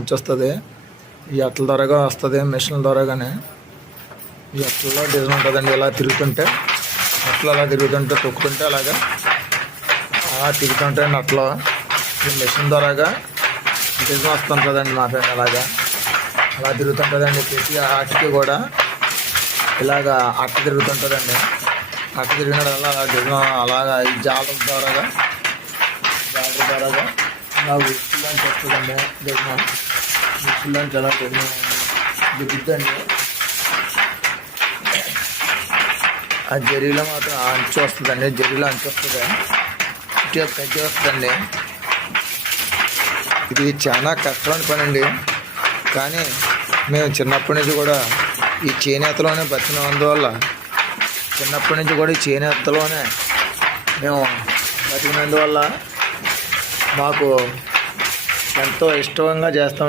నుంచి వస్తుంది. ఈ అట్ల ద్వారాగా వస్తుంది, మిషన్ ద్వారాగానే. ఈ అట్లలో డిజైన్ ఉంటుందండి. ఇలా తిరుగుతుంటే అట్లా అలా తిరుగుతుంటే తొక్కుతుంటే అలాగా అలా తిరుగుతుంటాయండి. అట్లా ఈ మిషన్ ద్వారాగా డిజైన్ వస్తుంటుందండి. మా ఫ్రెండ్ అలాగా అలా తిరుగుతుంటుందండి. ప్రతి ఆటకి కూడా ఇలాగా అట్ట తిరుగుతుంటుందండి. అట్ట తిరిగినప్పుడల్లా అలా డిజైన్ అలాగా ఈ జాలర్ ద్వారాగా అలా ఉచ్చులోంచి వస్తుందండి. డిజైన్ ఉచ్చులోంచి అలా డిజైన్ దిగుద్దండి. ఆ జరీలో మాత్రం అంచు వస్తుందండి. జరీలో అంచు వస్తుంది, ఇటు కజ్జి వస్తుందండి. ఇది చాలా కష్టమైన పని అండి. కానీ మేము చిన్నప్పటి నుంచి కూడా ఈ చేనేతలోనే బతికినందువల్ల చిన్నప్పటి నుంచి కూడా ఈ చేనేతలోనే మేము బతికినందువల్ల మాకు ఎంతో ఇష్టంగా చేస్తాం.